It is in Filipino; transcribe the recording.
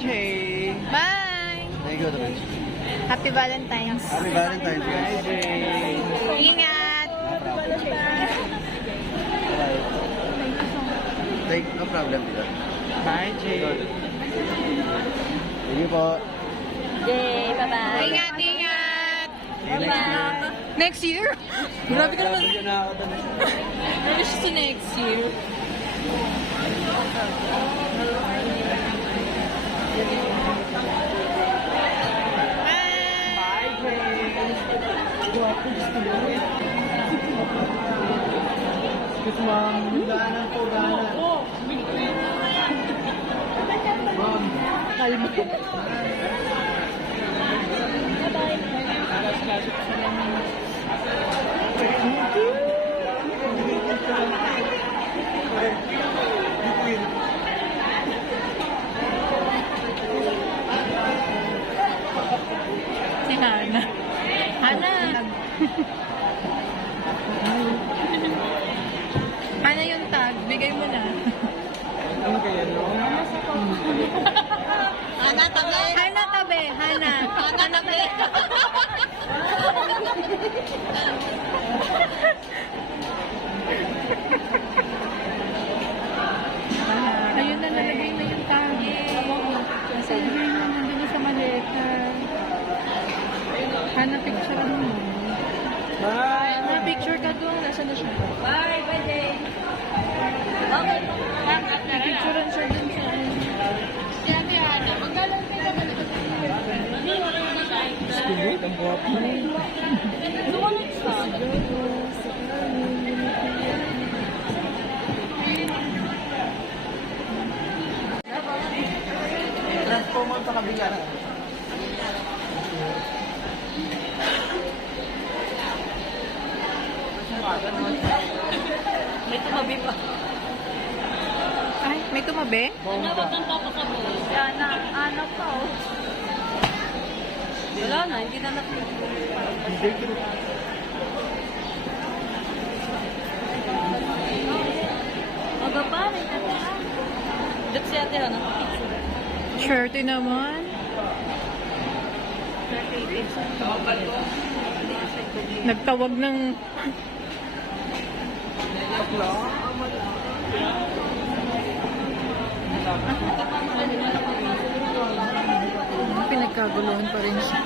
Jay. Bye! Thank you, Dr. Happy Valentine's. Happy Valentine's Day. Bye, Jay. Ingat! No problem, Tita. Bye, Jay. Thank you po. Yay, bye-bye. Ingat, ingat! Bye-bye. Next year? Grabe ka naman. Grabe na ako doon. Wish to next year. Bye, Jay. Kiss, Mom. Ganan po, ganan. Mom. Kalma. Si Hana. Hana! Hana yung tag. Bigay mo na. Ano kaya, no? Hana, tabi. Hana tabi. Hana. Hana, tabi. Ayun na, nalagay na yung tag. Nasa ilagay na nandun sa maleta. Hana, picture mo. Bye. Hana, picture ka doon. Nasaan na siya? Bye, bye, Jay. Okay. Picturean siya doon sa Si Ate Hana, magkalang kayo naman ito. Stimate, ang guwapo. Sumunod sa. Transformer sa kabila. May tumabi pa. Ay, may tumabi? Ano ba kang papasabi? Si Ana, Ana pa oh. Wala na, hindi na Magaparin natin ah. Dito si Ate Hana, picture. Swerte naman. Nagtawag ng... Pinagkaguluhan pa rin siya.